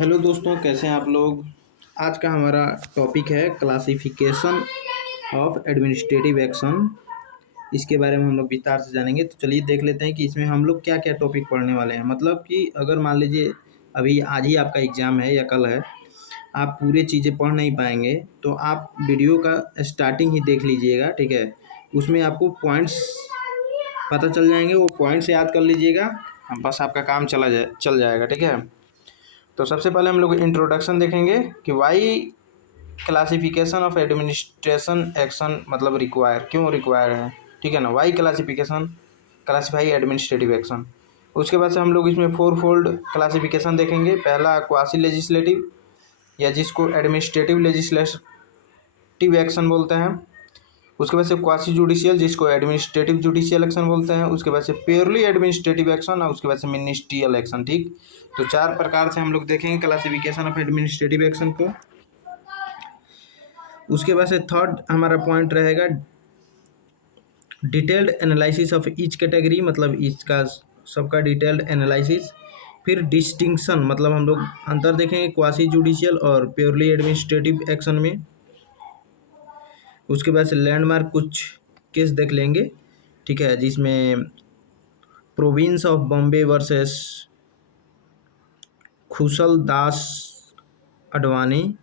Hello दोस्तों, कैसे हैं आप लोग। आज का हमारा टॉपिक है क्लासिफिकेशन ऑफ एडमिनिस्ट्रेटिव एक्शन। इसके बारे में हम लोग विस्तार से जानेंगे। तो चलिए देख लेते हैं कि इसमें हम लोग क्या क्या टॉपिक पढ़ने वाले हैं। मतलब कि अगर मान लीजिए अभी आज ही आपका एग्ज़ाम है या कल है, आप पूरी चीज़ें पढ़ नहीं पाएंगे तो आप वीडियो का स्टार्टिंग ही देख लीजिएगा, ठीक है। उसमें आपको पॉइंट्स पता चल जाएंगे, वो पॉइंट्स याद कर लीजिएगा, बस आपका काम चल जाएगा, ठीक है। तो सबसे पहले हम लोग इंट्रोडक्शन देखेंगे कि why classification of administration action मतलब रिक्वायर क्यों रिक्वायर है, ठीक है ना। Why classify administrative action. उसके बाद से हम लोग इसमें फोर फोल्ड क्लासिफिकेशन देखेंगे। पहला क्वासी लेजिस्लेटिव या जिसको एडमिनिस्ट्रेटिव लेजिस्लेटिव एक्शन बोलते हैं। उसके बाद से क्वासी जुडिशियल जिसको एडमिनिस्ट्रेटिव जुडिशियल एक्शन बोलते हैं। उसके बाद से प्योरली एडमिनिस्ट्रेटिव एक्शन और उसके बाद से मिनिस्ट्रियल एक्शन, ठीक। तो चार प्रकार से हम लोग देखेंगे क्लासिफिकेशन ऑफ एडमिनिस्ट्रेटिव एक्शन को। उसके बाद से थर्ड हमारा पॉइंट रहेगा detailed analysis of each category, मतलब इसका सबका डिटेल्ड एनालिसिस। फिर डिस्टिंक्शन मतलब हम लोग अंतर देखेंगे क्वासी जुडिशियल और प्योरली एडमिनिस्ट्रेटिव एक्शन में। उसके बाद से लैंडमार्क कुछ केस देख लेंगे, ठीक है, जिसमें प्रोविंस ऑफ बॉम्बे वर्सेस खुशल दास अडवाणी।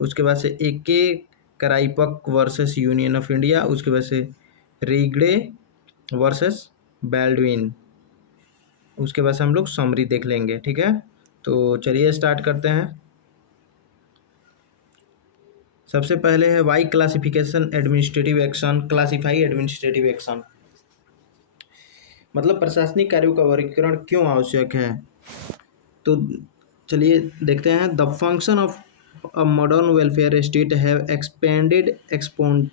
उसके बाद से ए के कराईपक वर्सेस यूनियन ऑफ इंडिया। उसके बाद से रेगड़े वर्सेस बैल्डविन। उसके बाद से हम लोग समरी देख लेंगे, ठीक है। तो चलिए स्टार्ट करते हैं। सबसे पहले है why classification administrative action. Classify administrative action मतलब प्रशासनिक कार्यों का वर्गीकरण क्यों आवश्यक है। तो चलिए देखते हैं। The function of a modern welfare state have expanded exponentially.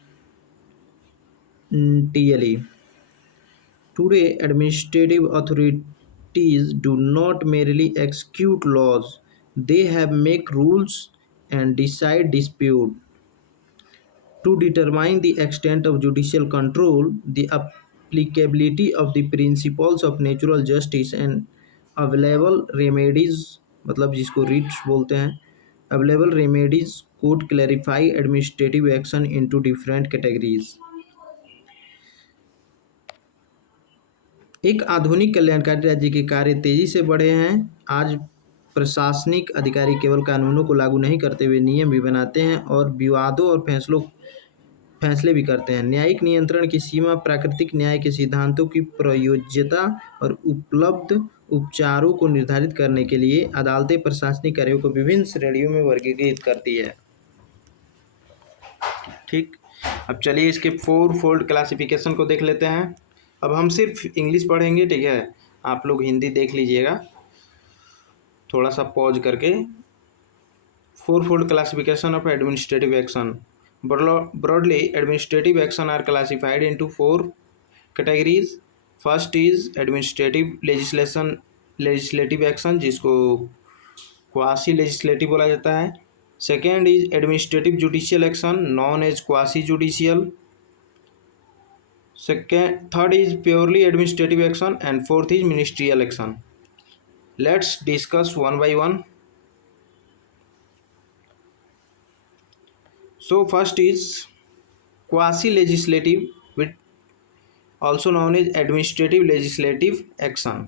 Today, administrative authorities do not merely execute laws, they have make rules and decide dispute. To determine the extent of judicial control, the applicability of the principles of natural justice and available remedies मतलब जिसको Ritz बोलते हैं, available remedies could clarify administrative action into different categories. एक आधुनिक कल्याणकारी राज्य के कार्य तेजी से बढ़े हैं। आज प्रशासनिक अधिकारी केवल कानूनों को लागू नहीं करते हुए नियम भी बनाते हैं और विवादों और फैसले भी करते हैं। न्यायिक नियंत्रण की सीमा प्राकृतिक न्याय के सिद्धांतों की प्रयोज्यता और उपलब्ध उपचारों को निर्धारित करने के लिए अदालतें प्रशासनिक कार्यों को विभिन्न श्रेणियों में वर्गीकृत करती है, ठीक। अब चलिए इसके फोर फोल्ड क्लासिफिकेशन को देख लेते हैं। अब हम सिर्फ इंग्लिश पढ़ेंगे, ठीक है। आप लोग हिंदी देख लीजिएगा थोड़ा सा पॉज करके। Four fold classification of administrative action. Broadly administrative action are classified into four categories. First is administrative legislative action जिसको क्वासी लेजिस्लेटिव बोला जाता है। Second is administrative judicial action known as quasi judicial. Third is purely administrative action and fourth is ministerial action. Let's discuss one by one. So first is quasi legislative, which also known as administrative legislative action.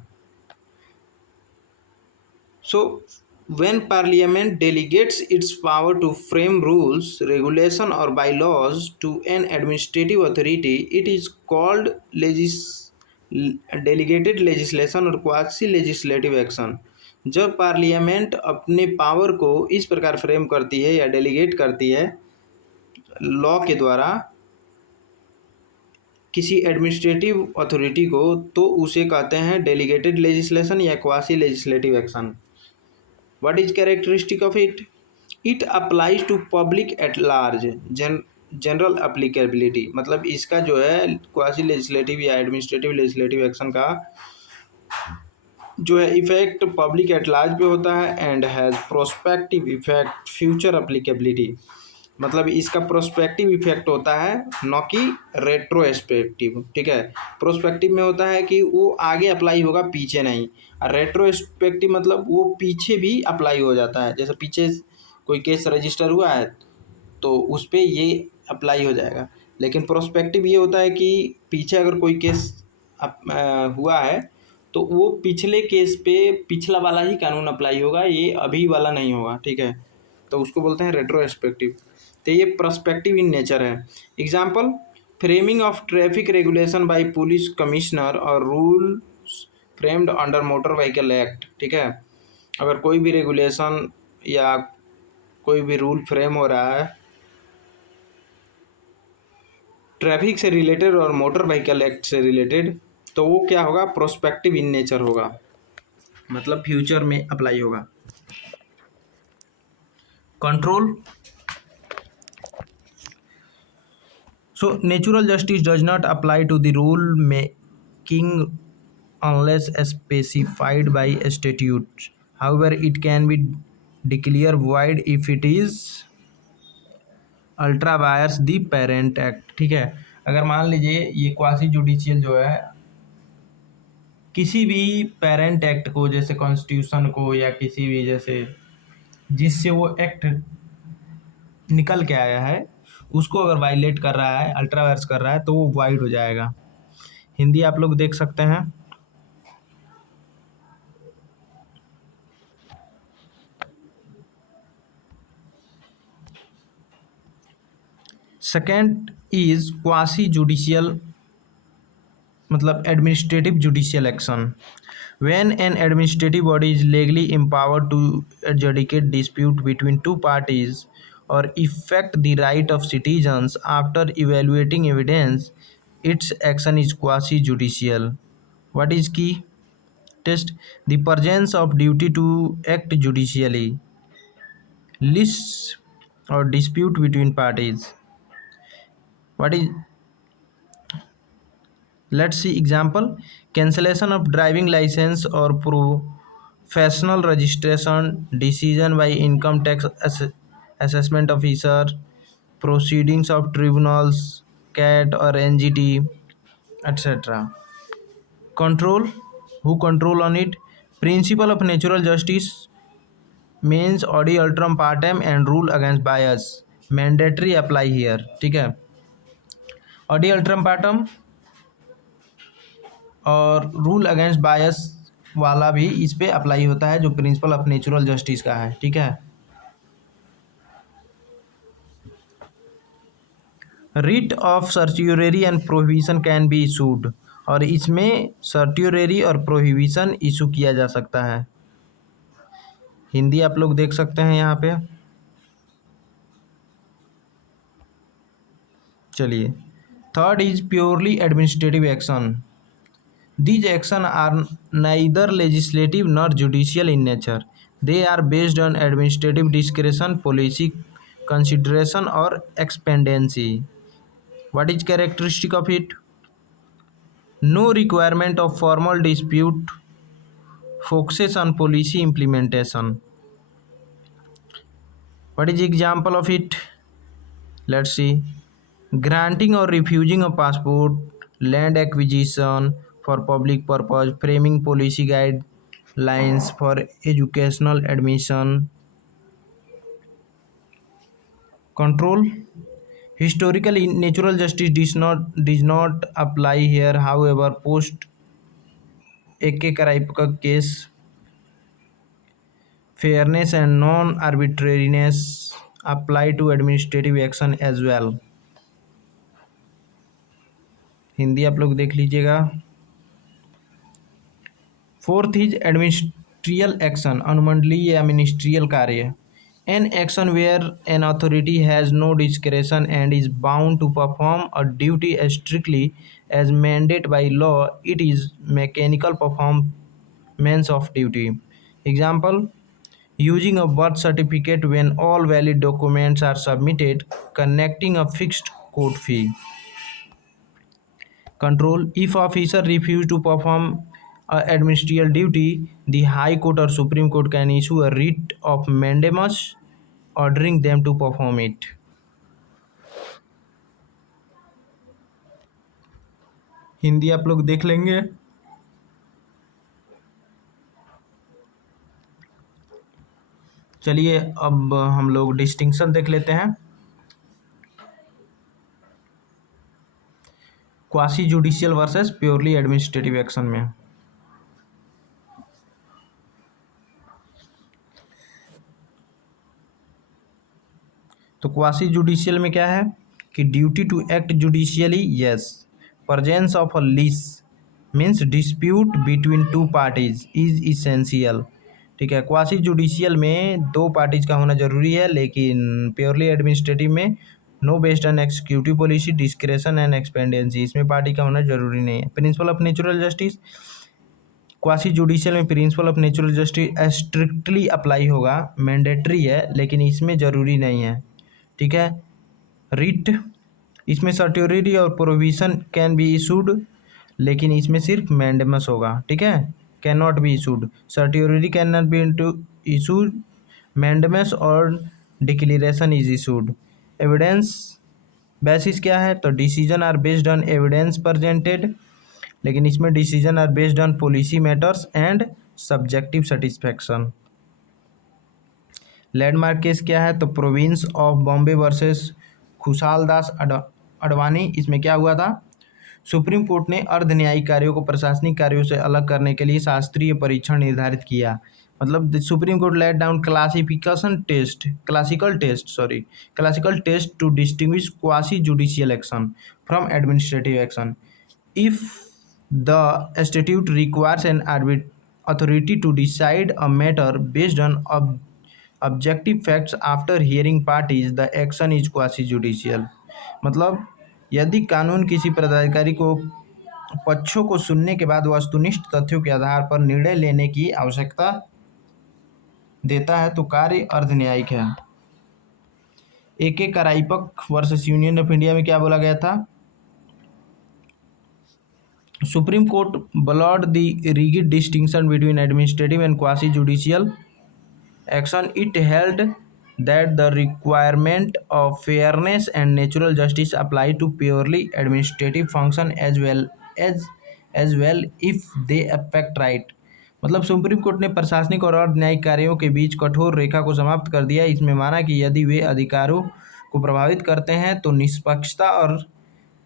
So when parliament delegates its power to frame rules, regulation or bylaws to an administrative authority, it is called delegated legislation और quasi legislative action. जब parliament अपने power को इस प्रकार frame करती है या delegate करती है लॉ के द्वारा किसी एडमिनिस्ट्रेटिव अथॉरिटी को, तो उसे कहते हैं डेलीगेटेड लेजिस्लेशन या quasi legislative action. What is characteristic of it? It applies to public at large, general applicability. मतलब इसका जो है क्वासी लेजिस्लेटिव या एडमिनिस्ट्रेटिव लेजिस्लेटिव एक्शन का जो है इफेक्ट पब्लिक एट लार्ज पे होता है and has prospective effect future applicability. मतलब इसका प्रोस्पेक्टिव इफेक्ट होता है, न कि रेट्रोस्पेक्टिव। ठीक है, प्रोस्पेक्टिव में होता है कि वो आगे अप्लाई होगा, पीछे नहीं। और रेट्रोस्पेक्टिव मतलब वो पीछे भी अप्लाई हो जाता है, जैसे पीछे कोई केस रजिस्टर हुआ है तो उस पर ये अप्लाई हो जाएगा। लेकिन प्रोस्पेक्टिव ये होता है कि पीछे अगर कोई केस हुआ है तो वो पिछले केस पे पिछला वाला ही कानून अप्लाई होगा, ये अभी वाला नहीं होगा। ठीक है, तो उसको बोलते हैं रेट्रोस्पेक्टिव। तो ये प्रोस्पेक्टिव इन नेचर है। Example, framing of traffic regulation by police commissioner और rules framed under motor vehicle act. ठीक है, अगर कोई भी रेगुलेशन या कोई भी रूल फ्रेम हो रहा है ट्रैफिक से रिलेटेड और मोटर व्हीकल एक्ट से रिलेटेड, तो वो क्या होगा, प्रोस्पेक्टिव इन नेचर होगा, मतलब फ्यूचर में अप्लाई होगा। Control, so natural justice does not apply to the rule making unless specified by statute. However, it can be declared void if it is ultra vires the parent act. ठीक है, अगर मान लीजिए ये quasi judicial जो है किसी भी पेरेंट एक्ट को, जैसे कॉन्स्टिट्यूशन को या किसी भी जैसे जिससे वो एक्ट निकल के आया है, उसको अगर वायलेट कर रहा है, अल्ट्रा वायर्स कर रहा है, तो वो वाइड हो जाएगा। हिंदी आप लोग देख सकते हैं। सेकेंड इज क्वासी जुडिशियल, मतलब administrative judicial action. When an administrative body is legally empowered to adjudicate dispute between two parties or effect the right of citizens after evaluating evidence, its action is quasi-judicial. What is key? Test the presence of duty to act judicially, lists or dispute between parties. What is, let's see example, cancellation of driving license or professional registration, decision by income tax assessment officer, proceedings of tribunals, CAT or NGT, etc. Control, who control on it? Principle of natural justice means odi alteram partem and rule against bias mandatory apply here। ठीक है, odi alteram partem और rule against बायस वाला भी इस पे apply होता है, जो प्रिंसिपल ऑफ नेचुरल जस्टिस का है। ठीक है, writ of certiorari and prohibition can be issued, और इसमें सर्ट्यूरेरी और प्रोहिबिशन इशू किया जा सकता है। हिंदी आप लोग देख सकते हैं यहाँ पे। चलिए, third is purely administrative action. These actions are neither legislative nor judicial in nature. They are based on administrative discretion, policy consideration, or expediency. What is characteristic of it? No requirement of formal dispute, focuses on policy implementation. What is example of it? Let's see. Granting or refusing a passport, land acquisition for public purpose, framing policy guidelines for educational admission. Control, historically natural justice does not apply here. However, post AK Karaipka case, fairness and non-arbitrariness apply to administrative action as well। Hindi आप लोग देख लीजिएगा। Fourth is एडमिनिस्ट्रियल action, अनुमंडलीय या ministerial कार्य। An action where an authority has no discretion and is bound to perform a duty strictly as mandate by law, it is mechanical performance of duty. Example, using a birth certificate when all valid documents are submitted, connecting a fixed court fee. Control, if officer refuse to perform a administrative duty, the High Court or Supreme Court can issue a writ of mandamus ordering them to perform it. Hindi आप लोग देख लेंगे। चलिए अब हम लोग distinction देख लेते हैं quasi judicial versus purely administrative action में। तो क्वासी जुडिशियल में क्या है कि duty to act judicially, yes, presence of a lis means dispute between two parties is essential. ठीक है, क्वासी जुडिशियल में दो पार्टीज का होना जरूरी है, लेकिन प्योरली एडमिनिस्ट्रेटिव में no based on executive policy discretion and expediency, इसमें पार्टी का होना जरूरी नहीं है। Principle of natural justice, quasi judicial में principle of natural justice strictly apply होगा, मैंडेटरी है लेकिन इसमें जरूरी नहीं है। ठीक है, रिट, इसमें सर्ट्योरिटी और प्रोविजन कैन बी इशूड, लेकिन इसमें सिर्फ मैंडेमस होगा। ठीक है, can not be issued, certiorari can not be issued, mandamus और declaration is issued. Evidence basis क्या है, तो decision are based on evidence presented, लेकिन इसमें decision are based on policy matters and subjective satisfaction. Landmark case क्या है, तो province of Bombay versus Khushal Das Advani, इसमें क्या हुआ था, सुप्रीम कोर्ट ने अर्ध न्यायिक कार्यों को प्रशासनिक कार्यों से अलग करने के लिए शास्त्रीय परीक्षण निर्धारित किया। मतलब Supreme Court laid down classical test to distinguish quasi judicial action from administrative action. If the statute requires an authority to decide a matter based on objective facts after hearing parties, the action is quasi judicial। मतलब यदि कानून किसी पदाधिकारी को पक्षों को सुनने के बाद वस्तुनिष्ठ तथ्यों के आधार पर निर्णय लेने की आवश्यकता देता है तो कार्य अर्ध न्यायिक है। A K. Kraipak versus union of India में क्या बोला गया था, supreme court blurred the rigid distinction between administrative and quasi-judicial action. It held that the requirement of fairness and natural justice apply to purely administrative function as well if they affect right। मतलब Supreme court ने प्रशासनिक और अर्ध न्यायिक कार्यों के बीच कठोर रेखा को समाप्त कर दिया। इसमें माना कि यदि वे अधिकारों को प्रभावित करते हैं तो निष्पक्षता और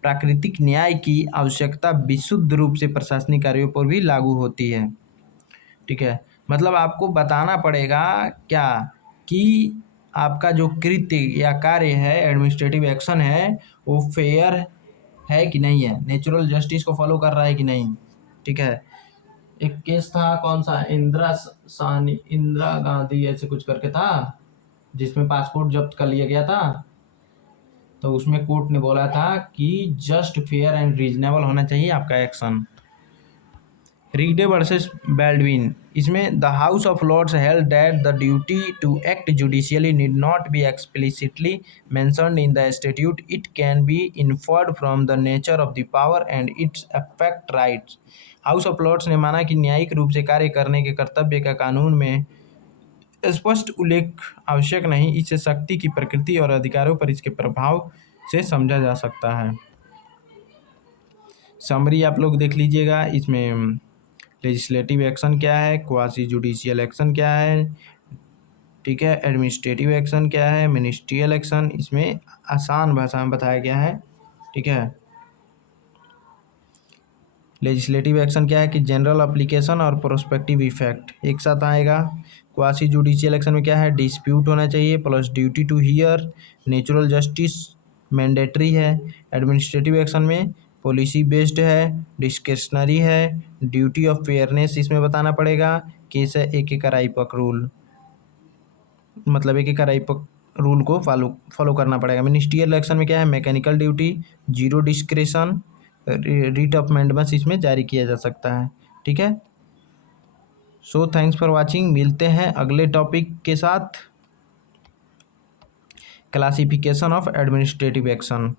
प्राकृतिक न्याय की आवश्यकता विशुद्ध रूप से प्रशासनिक कार्यों पर भी लागू होती है। ठीक है, मतलब आपको बताना पड़ेगा क्या कि आपका जो कृत्य या कार्य है, एडमिनिस्ट्रेटिव एक्शन है, वो फेयर है कि नहीं है, नेचुरल जस्टिस को फॉलो कर रहा है कि नहीं। ठीक है, एक केस था कौन सा, इंदिरा गांधी ऐसे कुछ करके था, जिसमें पासपोर्ट जब्त कर लिया गया था। तो उसमें कोर्ट ने बोला था कि जस्ट, फेयर एंड रीजनेबल होना चाहिए आपका एक्शन। रिगडे वर्सेस बैल्डविन, इसमें the House of Lords held that the duty to act judicially need not be explicitly mentioned in the statute, it can be inferred from the nature of the power and its affect rights. House of Lords ने माना कि न्यायिक रूप से कार्य करने के कर्तव्य का कानून में स्पष्ट उल्लेख आवश्यक नहीं, इससे शक्ति की प्रकृति और अधिकारों पर इसके प्रभाव से समझा जा सकता है। समरी आप लोग देख लीजिएगा, इसमें लेजिस्लेटिव एक्शन क्या है, क्वासी जुडिशियल एक्शन क्या है, ठीक है, एडमिनिस्ट्रेटिव एक्शन क्या है, मिनिस्ट्रियल एक्शन, इसमें आसान भाषा में बताया गया है। ठीक है, लेजिस्लेटिव एक्शन क्या है कि जनरल एप्लीकेशन और प्रोस्पेक्टिव इफेक्ट एक साथ आएगा। क्वासी जुडिशियल एक्शन में क्या है, डिस्प्यूट होना चाहिए plus duty to hear, natural justice mandatory है। एडमिनिस्ट्रेटिव एक्शन में पॉलिसी बेस्ड है, डिस्क्रिशनरी है, ड्यूटी ऑफ फेयरनेस इसमें बताना पड़ेगा। केस है ए.के. कराईपक रूल, मतलब ए.के. कराईपक रूल को फॉलो करना पड़ेगा। मिनिस्ट्रियल एक्शन में क्या है, mechanical duty, zero discretion, writ of mandamus इसमें जारी किया जा सकता है। ठीक है, सो थैंक्स फॉर वाचिंग, मिलते हैं अगले टॉपिक के साथ, क्लासिफिकेशन ऑफ एडमिनिस्ट्रेटिव एक्शन।